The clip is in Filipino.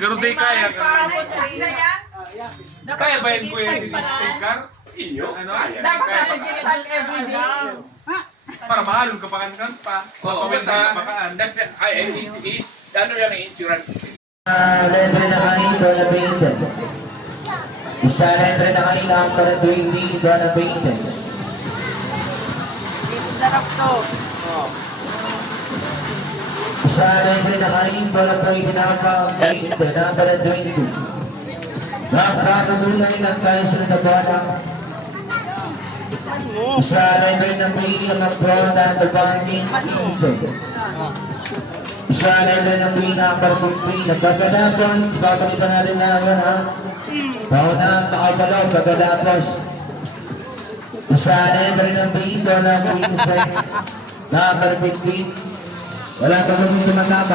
Garuday kaya ka. Kaya ba yung kuya si Sikar? Iyo? Ano? Dapat napigisan everyday. Para mahalong kapakan pa. Oo, basta. Ay, ano yan ang insurance? Rentre na kain, doon na 20. Isa rentre na kain lang para 20, doon na 20. Sarap to. Isa rentre na kain, doon na 20 na para 20. Nakakatulong lang tayo sa nabala. Isa rentre na kain, ang nagbranda at nabanting iso. Isa rentre na kain, ang nagbranda. Pagkatapos, papalitan natin naman ha. Pauna ang makapalaw, pagkatapos. Isa rentre na kain, doon na 20. Nakapalipit. Wala ka naman tumatama.